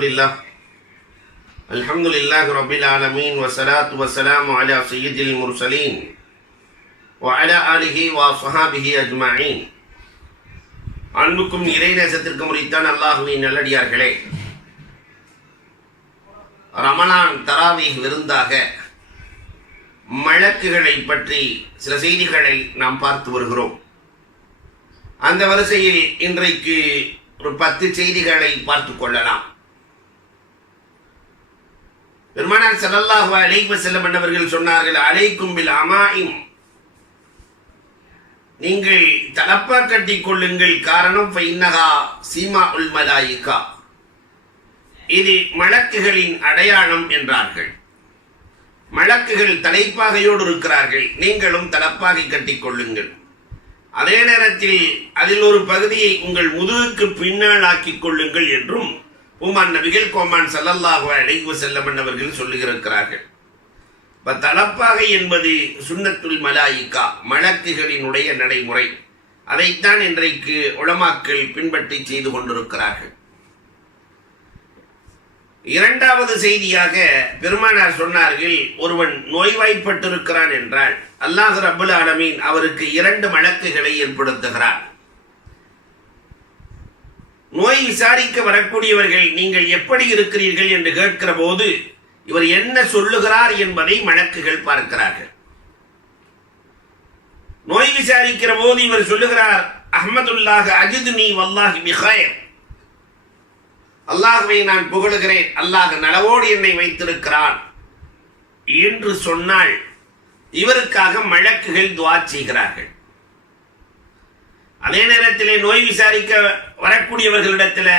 لله الحمد لله رب العالمين والصلاة والسلام على سيد المرسلين وعلى آله وصحابه أجمعين அன்புக்கும் இறைநேசத்திற்கும் உரித்தான் அல்லாஹுவின் நல்லடியார்களே ரமலான் தராவீஹ் விருந்தாக மலக்குகளை பற்றி சில செய்திகளை நாம் பார்த்து வருகிறோம் அந்த வரிசையில் இன்றைக்கு ஒரு பத்து செய்திகளை பார்த்து கொள்ளலாம் பெருமானார் செல்லல்லாஹு அழைப்பு வஸல்லம் என்பவர்கள் சொன்னார்கள் அலைக்கும் பில் அமாயும். நீங்கள் தலப்பா கட்டிக் கொள்ளுங்கள் காரணம் ஃபைன்னஹா சீமா உல் மலாயிகா. இது மலக்குகளின் அடையாளம் என்றார்கள். மலக்குகள் தலைப்பாகையோடு இருக்கிறார்கள் நீங்களும் தலப்பாகை கட்டிக் கொள்ளுங்கள். அதே நேரத்தில் அதில் ஒரு பகுதியை உங்கள் முதுகுக்கு பின்னால் ஆக்கிக் கொள்ளுங்கள் என்றும் உமான் நபிகள் கோமான் சல்லல்லாஹு அலைஹி வஸல்லம் அவர்கள் சொல்லுகிறார்கள் இப்போ தலப்பாகை என்பது சுண்ணத்துல் மலாயிக்கா மலக்குகளினுடைய நடைமுறை. அதைத்தான் இன்றைக்கு உளமாக்கள் பின்பற்றி செய்து கொண்டிருக்கிறார்கள். இரண்டாவது செய்தியாக பெருமானார் சொன்னார்கள் ஒருவன் நோய்வாய்ப்பட்டிருக்கிறான் என்றால் அல்லாஹ் ரபுல் ஆலமீன் அவருக்கு இரண்டு மலக்குகளை ஏற்படுத்துகிறார் நோய் விசாரிக்க வரக்கூடியவர்கள் நீங்கள் எப்படி இருக்கிறீர்கள் என்று கேட்கிற போது இவர் என்ன சொல்லுகிறார் என்பதை வழக்குகள் பார்க்கிறார்கள். நோய் விசாரிக்கிற போது இவர் சொல்லுகிறார் அஹமதுல்லாக அஜிது நீ வல்லாஹி பிஹயர் அல்லாஹுவை நான் புகழுகிறேன். அல்லாஹ் நலவோடு என்னை வைத்திருக்கிறான் என்று சொன்னால் இவருக்காக மழக்குகள் துவா செய்கிறார்கள். அதே நேரத்திலே நோய் விசாரிக்க வரக்கூடியவர்களிடத்தில்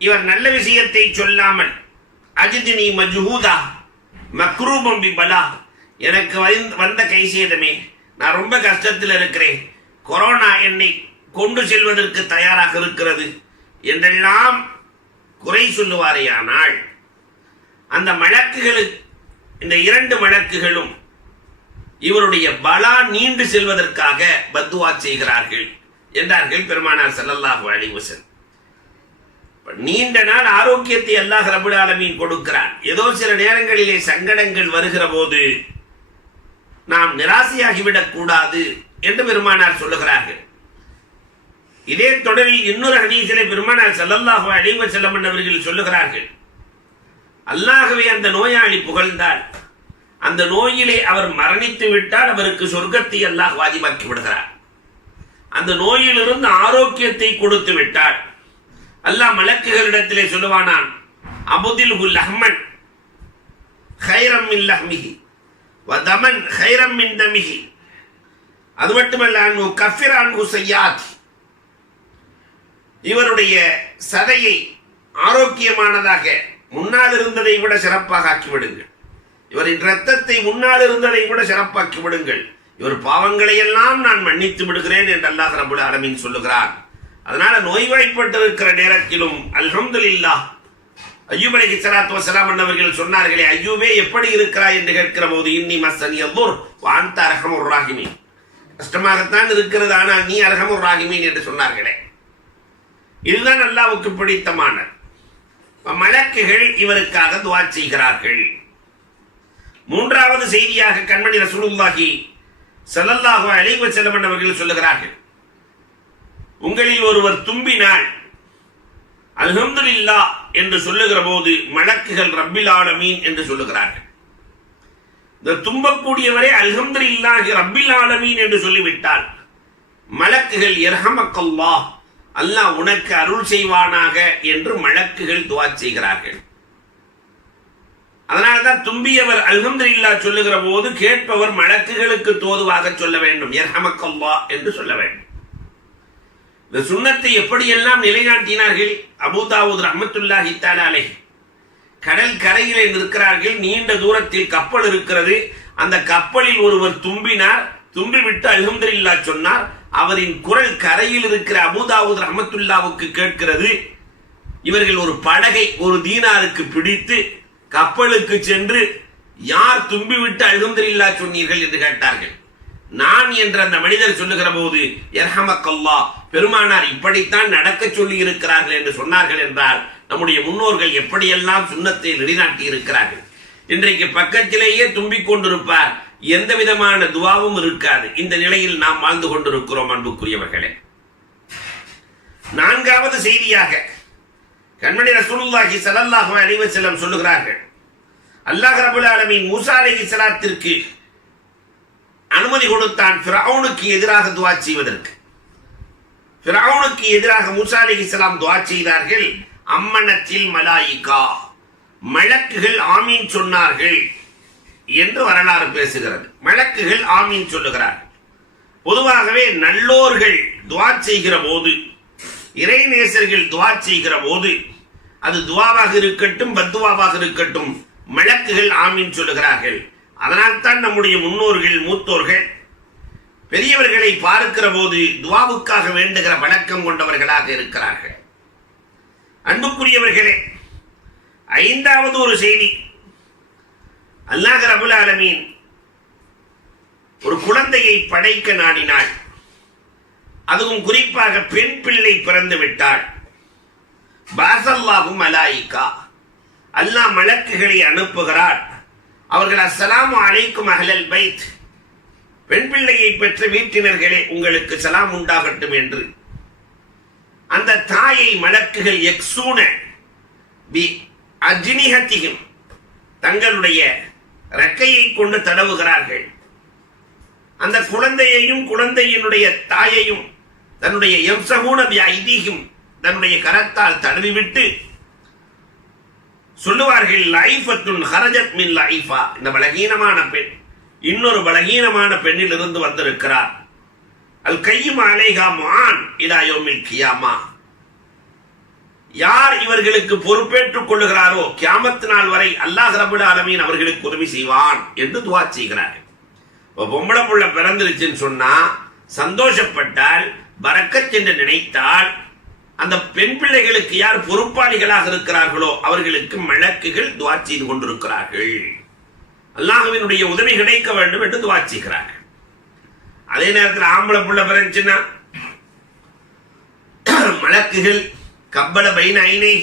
இவர் நல்ல விஷயத்தை சொல்லாமல் அஜிதினி மஜ்ஹூதா மக்ரூபம் பலா எனக்கு வந்த- வந்த கை சேதமே நான் ரொம்ப கஷ்டத்தில் இருக்கிறேன். கொரோனா என்னை கொண்டு செல்வதற்கு தயாராக இருக்கிறது என்றெல்லாம் குறை சொல்லுவாரேயானால் அந்த மழக்குகளு இந்த இரண்டு மழக்குகளும் இவருடைய பலா நீண்டு செல்வதற்காக பத்துவா செய்கிறார்கள் என்றார்கள் பெருமானார் செல்லல்லாஹு அலைஹி நீண்ட நாள் ஆரோக்கியத்தை அல்லாஹ் ரபுல் ஆலமீன் கொடுக்கிறார் ஏதோ சில நேரங்களிலே சங்கடங்கள் வருகிற போது நாம் நிராசையாகிவிடக் கூடாது என்று பெருமானார் சொல்லுகிறார்கள். இதே தொடரில் இன்னொரு ஹதீசிலே பெருமானார் செல்லல்லாஹு அலைஹி வஸல்லம் அவர்கள் சொல்லுகிறார்கள். அல்லாகவே அந்த நோயாளி புகழ்ந்தால் அந்த நோயிலே அவர் மரணித்து விட்டால் அவருக்கு சொர்க்கத்தை அல்லாஹ் வாஜிபாக்கி விடுகிறார். அந்த நோயிலிருந்து ஆரோக்கியத்தை கொடுத்து விட்டால் அல்லாஹ் மலக்குகளிடத்திலே சொல்லுவானான் அபுதில் ஹுல் அஹ்மன் ஹைரம் மின் லஹ்மிஹி வதமன் ஹைரம் மின் தமிஹி. அது மட்டுமல்ல கஃபிரான் கஃபிர் அன்ஹு செய்யாத் இவருடைய சதையை ஆரோக்கியமானதாக முன்னால் இருந்ததை விட சிறப்பாக ஆக்கி விடுங்கள் இவரின் ரத்தத்தை முன்னால் இருந்ததை கூட சிறப்பாக்கி விடுங்கள். இவர் பாவங்களை எல்லாம் நான் மன்னித்து விடுகிறேன் என்று அல்லாஹ் ரபுல் ஆலமீன் சொல்லுகிறார். அதனால நோய்வாய்ப்பட்டிருக்கிற நேரத்திலும் அல்ஹம்துலில்லாஹ் ஐயூப் அலி ஸலாத்து வசலாம் அன்னவர்கள் சொன்னார்களே ஐயூபே எப்படி இருக்கிறாய்? என்று கேட்கிற போது இன்னி மஸ்ஸனி அல்லாஹ் வாந்த அர்ஹமுர் ராகிமி கஷ்டமாகத்தான் இருக்கிறது ஆனால் நீ அர்ஹமுர் ராகிமீன் என்று சொன்னார்களே. இதுதான் அல்லாவுக்கு பிடித்தமான மலக்குகள் இவருக்காக துவா செய்கிறார்கள். மூன்றாவது செய்தியாக கண்மணி ரசூலுல்லாஹி சல்லல்லாஹு அலைவ செல்லமன் அவர்கள் சொல்லுகிறார்கள். உங்களில் ஒருவர் தும்பினால் இல்லா என்று சொல்லுகிற போது மலக்குகள் ரப்பில் ஆலமீன் என்று சொல்லுகிறார்கள். இந்த தும்பக்கூடியவரே அல்ஹம்துலில்லாஹி ரப்பில் ஆலமீன் என்று சொல்லிவிட்டால் மலக்குகள் இரஹமக்கல்லா அல்லாஹ் உனக்கு அருள் செய்வானாக என்று மலக்குகள் துவா செய்கிறார்கள். அதனால்தான் தும்பியவர் அல்ஹம்துலில்லா சொல்லுகிற போது கேட்பவர் மலக்குகளுக்கு தோதுவாக சொல்ல வேண்டும். எர்ஹமக்கல்லா என்று சொல்ல வேண்டும். இந்த சுண்ணத்தை எப்படியெல்லாம் நிலைநாட்டினார்கள்? அபூதாவூத் ரஹமத்துல்லாஹி தாலாலே கடல் கரையிலே நிற்கிறார்கள். நீண்ட தூரத்தில் கப்பல் இருக்கிறது. அந்த கப்பலில் ஒருவர் தும்பினார். தும்பி விட்டு அல்ஹம்துலில்லா சொன்னார். அவரின் குரல் கரையில் இருக்கிற அபூதாவூத் ரஹமத்துல்லாவுக்கு கேட்கிறது. இவர்கள் ஒரு படகை ஒரு தீனாருக்கு பிடித்து கப்பலுக்கு சென்று யார் தும்பி விட்டு சொன்னீர்கள் என்று கேட்டார்கள். நான் என்ற அந்த மனிதர் சொல்லுகிற போது எர்ஹமக்கல்லா பெருமானார் இப்படித்தான் நடக்க சொல்லி இருக்கிறார்கள் என்று சொன்னார்கள் என்றால் நம்முடைய முன்னோர்கள் எப்படியெல்லாம் சுண்ணத்தை நிலைநாட்டி இருக்கிறார்கள் இன்றைக்கு பக்கத்திலேயே தும்பிக் கொண்டிருப்பார். எந்த விதமான துவாவும் இருக்காது. இந்த நிலையில் நாம் வாழ்ந்து கொண்டிருக்கிறோம் அன்புக்குரியவர்களே. நான்காவது செய்தியாக கண்மணி ரசூலுல்லாஹி சலல்லாஹு அலைஹி வஸல்லம் சொல்லுகிறார்கள் அல்லாஹ் ரபுல் ஆலமீன் மூசா அலைஹிஸ்ஸலாத்திற்கு அனுமதி கொடுத்தான் ஃபிரௌனுக்கு எதிராக துவா செய்வதற்கு. ஃபிரௌனுக்கு எதிராக மூசா சலாம் துவா செய்தார்கள் அம்மனத்தில் மலாயிகா மலக்குகள் ஆமீன் சொன்னார்கள் என்று வரலாறு பேசுகிறது. மலக்குகள் ஆமீன் சொல்லுகிறார்கள். பொதுவாகவே நல்லோர்கள் துவா செய்கிற போது இறைநேசர்கள் துவா செய்கிற போது அது துவாவாக இருக்கட்டும் பத்துவாவாக இருக்கட்டும் மிளக்குகள் ஆமீன் சொல்லுகிறார்கள். அதனால்தான் நம்முடைய முன்னோர்கள் மூத்தோர்கள் பெரியவர்களை பார்க்கிற போது துவாவுக்காக வேண்டுகிற வழக்கம் கொண்டவர்களாக இருக்கிறார்கள். அன்புக்குரியவர்களே ஐந்தாவது ஒரு செய்தி. அல்லாஹ் ரபுல் ஆலமீன் ஒரு குழந்தையை படைக்க நாடினாள். அதுவும் குறிப்பாக பெண் பிள்ளை பிறந்து விட்டாள். பாசல்லாஹும் மலாயிகா. அல்லாஹ் மலக்குகளை அனுப்புகிறார் அவர்கள் அஸ்ஸலாமு அலைக்கும் அஹ்லல் பைத். பெண் பிள்ளையை பெற்ற வீட்டினர்களே உங்களுக்கு சலாம் உண்டாகட்டும் என்று. அந்த தாயை மலக்குகள் எக்ஸூன பி அஜ்னிஹத்தியும் தங்களுடைய ரெக்கையை கொண்டு தடவுகிறார்கள். அந்த குழந்தையையும் குழந்தையினுடைய தாயையும் தன்னுடைய எம்சகூன ஐதீகம் தன்னுடைய கரத்தால் தடவிவிட்டு சொல்லுவார்கள் லைஃபத்துன் ஹரஜத் மின் லைஃபா இந்த பலகீனமான பெண் இன்னொரு பலகீனமான பெண்ணில் இருந்து வந்திருக்கிறார். அல் கையும் அலைகா மான் இலாயோமில் கியாமா. யார் இவர்களுக்கு பொறுப்பேற்றுக் கொள்ளுகிறாரோ கியாமத்து நாள் வரை அல்லாஹ் ரபுல் ஆலமீன் அவர்களுக்கு உதவி செய்வான் என்று துவா செய்கிறார் இப்போ பொம்பளை புள்ள பிறந்துருச்சுன்னு சொன்னா சந்தோஷப்பட்டால் பறக்கச் சென்று நினைத்தால் அந்த பெண் பிள்ளைகளுக்கு யார் பொறுப்பாளிகளாக இருக்கிறார்களோ அவர்களுக்கு மலக்குகள் துவா செய்து கொண்டிருக்கிறார்கள். அல்லாஹுவினுடைய உதவி கிடைக்க வேண்டும் என்று துவா செய்கிறார்கள். அதே நேரத்தில் ஆம்பளை புள்ள பிறந்துச்சுன்னா மலக்குகள் கப்பல பைன ஐனை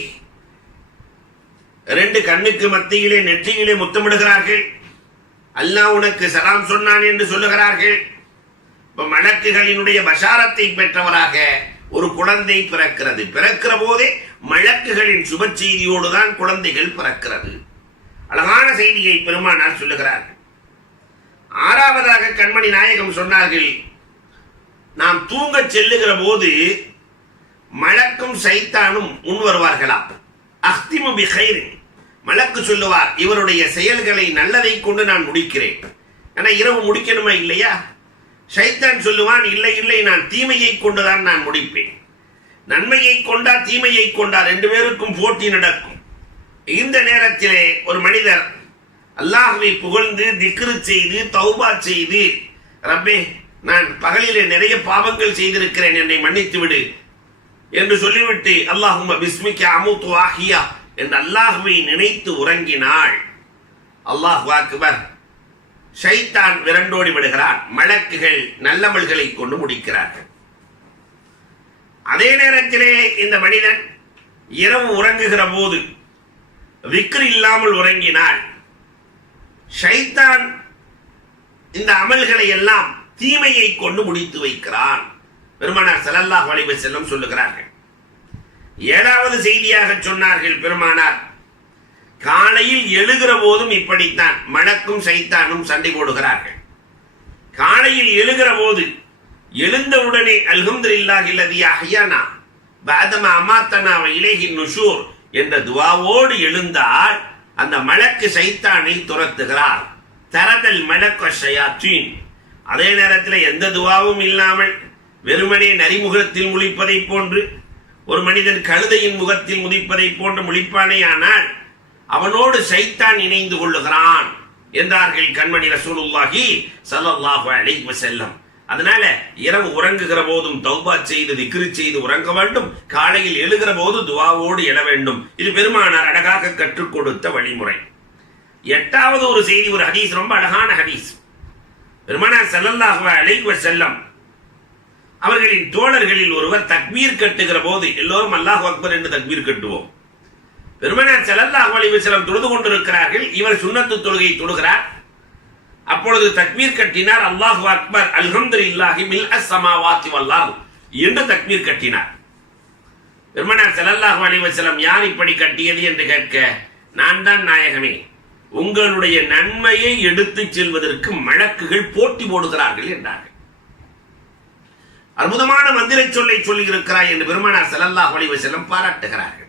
ரெண்டு கண்ணுக்கு மத்தியிலே நெற்றியிலே முத்தமிடுகிறார்கள். அல்லாஹ் உனக்கு சலாம் சொன்னான் என்று சொல்லுகிறார்கள். இப்ப மலக்குகளினுடைய பஷாரத்தை பெற்றவராக ஒரு குழந்தை பிறக்கிறது. பிறக்கிற போதே மழக்குகளின் சுப செய்தியோடு தான் குழந்தைகள் பிறக்கிறது. அழகான செய்தியை பெருமானார் சொல்லுகிறார்கள். ஆறாவதாக கண்மணி நாயகம் சொன்னார்கள் நாம் தூங்கச் செல்லுகிற போது மழக்கும் சைத்தானும் முன் வருவார்களா? அஹ்திமு பி மலக்கு சொல்லுவார் இவருடைய செயல்களை நல்லதை கொண்டு நான் முடிக்கிறேன். ஏன்னா இரவு முடிக்கணுமா இல்லையா? சைத்தான் சொல்லுவான் இல்லை இல்லை நான் தீமையை கொண்டுதான் நான் முடிப்பேன். நன்மையை கொண்டா தீமையை கொண்டா ரெண்டு பேருக்கும் போட்டி நடக்கும். இந்த நேரத்திலே ஒரு மனிதர் அல்லாஹுவை புகழ்ந்து திக்ரு செய்து தௌபா செய்து ரப்பே நான் பகலிலே நிறைய பாவங்கள் செய்திருக்கிறேன் என்னை மன்னித்து விடு என்று சொல்லிவிட்டு அல்லாஹும் பிஸ்மிக்க அமுத்து ஆகியா என்று அல்லாஹுவை நினைத்து உறங்கினாள். அல்லாஹ் அக்பர். ஷைத்தான் விரண்டோடி விடுகிறான். மலக்குகள் நல்லமல்களை கொண்டு முடிக்கிறார்கள். அதே நேரத்திலே இந்த மனிதன் இரவு உறங்குகிற போது விக்ரி இல்லாமல் உறங்கினால் ஷைத்தான் இந்த அமல்களை எல்லாம் தீமையை கொண்டு முடித்து வைக்கிறான். பெருமானார் செலல்லாஹ் வலிவு செல்லும் சொல்லுகிறார்கள். ஏழாவது செய்தியாக சொன்னார்கள் பெருமானார். காலையில் எழுகிற போதும் இப்படித்தான். மணக்கும் சைத்தானும் சண்டை போடுகிறார்கள். காலையில் எழுகிற போது எழுந்தவுடனே அல்ஹம்துலில்லாஹி இல்லதி அஹ்யானா பாதம அமாத்தனா இலகி நுஷூர் என்ற துவாவோடு எழுந்தால் அந்த மலக்கு சைத்தானை துரத்துகிறார். தரதல் மலக்க ஷயாத்தீன். அதே நேரத்தில் எந்த துவாவும் இல்லாமல் வெறுமனே நரிமுகத்தில் முழிப்பதைப் போன்று ஒரு மனிதன் கழுதையின் முகத்தில் முதிப்பதைப் போன்று முழிப்பானே ஆனால் அவனோடு சைத்தான் இணைந்து கொள்ளுகிறான் என்றார்கள் கண்மணி ரசூலுல்லாஹி ஸல்லல்லாஹு அலைஹி வஸல்லம். அதனால இரவு உறங்குகிற போதும் தௌபா செய்து திக்ரு செய்து உறங்க வேண்டும். காலையில் எழுகிற போது துவாவோடு எழ வேண்டும். இது பெருமானார் அழகாக கற்றுக் கொடுத்த வழிமுறை. எட்டாவது ஒரு செய்தி ஒரு ஹதீஸ் ரொம்ப அழகான ஹதீஸ். பெருமானார் செல்லல்லாஹு அலைஹி செல்லம் அவர்களின் தோழர்களில் ஒருவர் தக்பீர் கட்டுகிற போது எல்லோரும் அல்லாஹ் அக்பர் என்று தக்பீர் கட்டுவோம். பெருமனார் ஸல்லல்லாஹு அலைஹி வஸல்லம் தொழுது கொண்டிருக்கிறார்கள். இவர் சுன்னத்து தொழுகை தொழுகிறார். அப்பொழுது தக்மீர் கட்டினார். அல்லாஹு அக்பர். அல்ஹம்துலில்லாஹி மில் அஸ்ஸமாவாத்தி வல்லாஹ் என்று தக்மீர் கட்டினார். பெருமனார் செல்லல்லாஹு அலைஹி வஸல்லம் யார் இப்படி கட்டியது? என்று கேட்க நான் தான் நாயகமே. உங்களுடைய நன்மையை எடுத்துச் செல்வதற்கு மழக்குகள் போட்டி போடுகிறார்கள் என்றார்கள். அற்புதமான மந்திர சொல்லை சொல்லியிருக்கிறாய் என்று பெருமானார் செல்லல்லாஹ் அலைஹி பாராட்டுகிறார்கள்.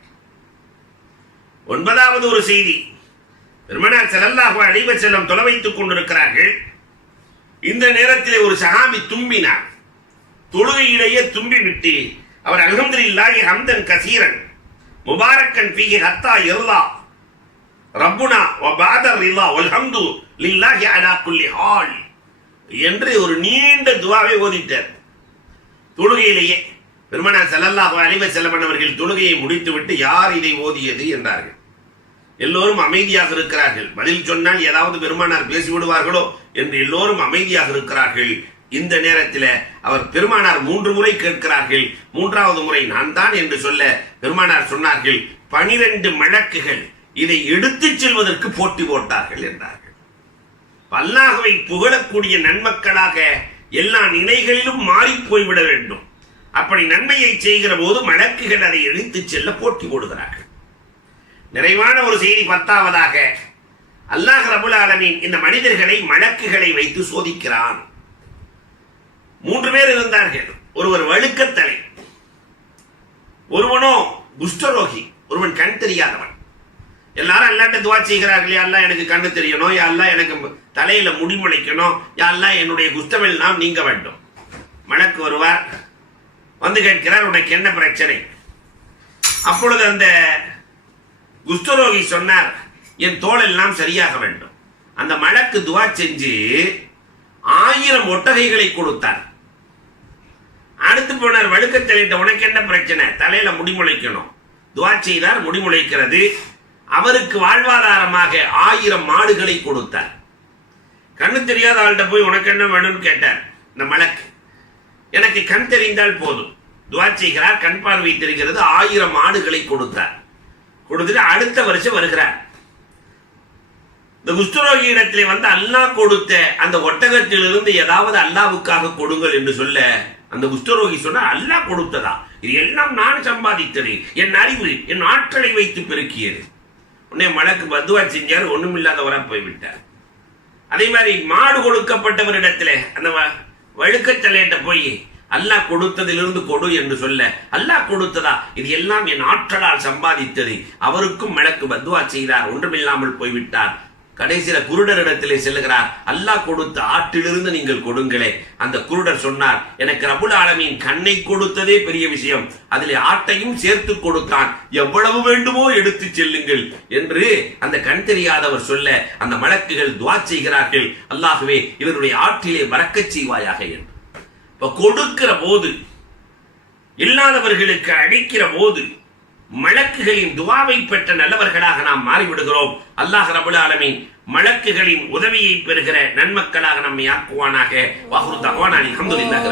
ஒன்பதாவது ஒரு செய்தி. பெருமனார் ஸல்லல்லாஹு அழிவ செல்லம் தொலை வைத்துக் கொண்டிருக்கிறார்கள். இந்த நேரத்தில் ஒரு சகாமி தும்பினார். தொழுகையிலேயே தும்பி விட்டு அவர் அல்ஹம்துலில்லாஹி ஹம்தன் கசீரன். முபாரக்கன் ஃபீஹி ஹத்தா இர்லா. ரப்புனா வபாதர் இல்லா ஒல்ஹம்து லில்லாஹி அலா குல்லி ஹால் என்று ஒரு நீண்ட துவாவை ஓதிட்டார். தொழுகையிலேயே பெருமனார் செல்லல்லாஹு அழிவ செல்லமன் அவர்கள் தொழுகையை முடித்துவிட்டு யார் இதை ஓதியது என்றார்கள். எல்லோரும் அமைதியாக இருக்கிறார்கள். பதில் சொன்னால் ஏதாவது பெருமானார் பேசிவிடுவார்களோ என்று எல்லோரும் அமைதியாக இருக்கிறார்கள். இந்த நேரத்தில் அவர் பெருமானார் மூன்று முறை கேட்கிறார்கள். மூன்றாவது முறை நான் தான் என்று சொல்ல பெருமானார் சொன்னார்கள் பனிரெண்டு மழக்குகள் இதை எடுத்துச் செல்வதற்கு போட்டி போட்டார்கள் என்றார்கள். பல்லாகவை புகழக்கூடிய நன்மக்களாக எல்லா நிலைகளிலும் மாறி போய்விட வேண்டும். அப்படி நன்மையை செய்கிற போது மழக்குகள் அதை எடுத்துச் செல்ல போட்டி போடுகிறார்கள். நிறைவான ஒரு செய்தி பத்தாவதாக அல்லாஹ் ரபுல் ஆலமீன் இந்த மனிதர்களை மலக்குகளை வைத்து சோதிக்கிறான். மூன்று பேர் இருந்தார்கள். ஒருவர் வழுக்கத்தலை ஒருவனோ குஷ்டரோகி ஒருவன் கண் தெரியாதவன். எல்லாரும் அல்லாட்ட துவா செய்கிறார்கள் யா அல்லாஹ் எனக்கு கண்ணு தெரியணும் யா அல்லாஹ் எனக்கு தலையில முடி முளைக்கணும் யா அல்லாஹ் என்னுடைய நீங்க வேண்டும். மணக்கு வருவார் வந்து கேட்கிறார் உனக்கு என்ன பிரச்சனை? அப்பொழுது அந்த குஷ்டரோகி சொன்னார் என் தோளெல்லாம் சரியாக வேண்டும். அந்த மழைக்கு துவா செஞ்சு ஆயிரம் ஒட்டகைகளை கொடுத்தார். அடுத்து போனார் வழுக்கத்தலைட்ட உனக்கு என்ன பிரச்சனை? தலையில முடி முளைக்கணும். துவா செய்தார் முடி முளைக்கிறது. அவருக்கு வாழ்வாதாரமாக ஆயிரம் மாடுகளை கொடுத்தார். கண்ணு தெரியாத ஆள்கிட்ட போய் உனக்கு என்ன வேணும்னு கேட்டார் இந்த மலக்கு. எனக்கு கண் தெரிந்தால் போதும். துவா செய்கிறார் கண் பார்வை தெரிகிறது ஆயிரம் ஆடுகளை கொடுத்தார். கொடுத்துட்டு அடுத்த வருஷம் வருகிறார். இந்த குஷ்டரோகி இடத்திலே வந்து அல்லாஹ் கொடுத்த அந்த ஒட்டகத்திலிருந்து ஏதாவது அல்லாவுக்காக கொடுங்கள் என்று சொல்ல அந்த குஷ்டரோகி சொன்னால் அல்லாஹ் கொடுத்ததா? இது எல்லாம் நான் சம்பாதித்தது. என் அறிவு என் ஆற்றலை வைத்து பெருக்கியது. உடனே மலக்கு பத்துவா செஞ்சார் ஒண்ணுமில்லாதவரா போய்விட்டார் அதே மாதிரி மாடு கொடுக்கப்பட்டவரிடத்துல அந்த வ- வழுக்கத்தலையிட்ட போய் அல்லாஹ் கொடுத்ததிலிருந்து கொடு என்று சொல்ல அல்லாஹ் கொடுத்ததா? இது எல்லாம் என் ஆற்றலால் சம்பாதித்தது. அவருக்கும் மிளக்கு பத்வா செய்தார் ஒன்றுமில்லாமல் போய்விட்டார். கடைசியில குருடரிடத்திலே செல்லுகிறார் அல்லாஹ் கொடுத்த ஆற்றிலிருந்து நீங்கள் கொடுங்களே. அந்த குருடர் சொன்னார் எனக்கு ரபுல் ஆலமின் கண்ணை கொடுத்ததே பெரிய விஷயம். அதிலே ஆட்டையும் சேர்த்து கொடுத்தான். எவ்வளவு வேண்டுமோ எடுத்து செல்லுங்கள். என்று அந்த கண் தெரியாதவர் சொல்ல அந்த மலக்குகள் துவா செய்கிறார்கள் அல்லாஹ்வே இவருடைய ஆற்றிலே மறக்கச் செய்வாயாக என்று. இப்போ கொடுக்கிற போது இல்லாதவர்களுக்கு அழிக்கிற போது மலக்குகளின் துவாவை பெற்ற நல்லவர்களாக நாம் மாறிவிடுகிறோம். அல்லாஹ் ரபுல் ஆலமின் மலக்குகளின் உதவியை பெறுகிற நன்மக்களாக நம்மை ஆக்குவானாக. வாகுரு தகவான் அலி அஹமதுல்லாஹ்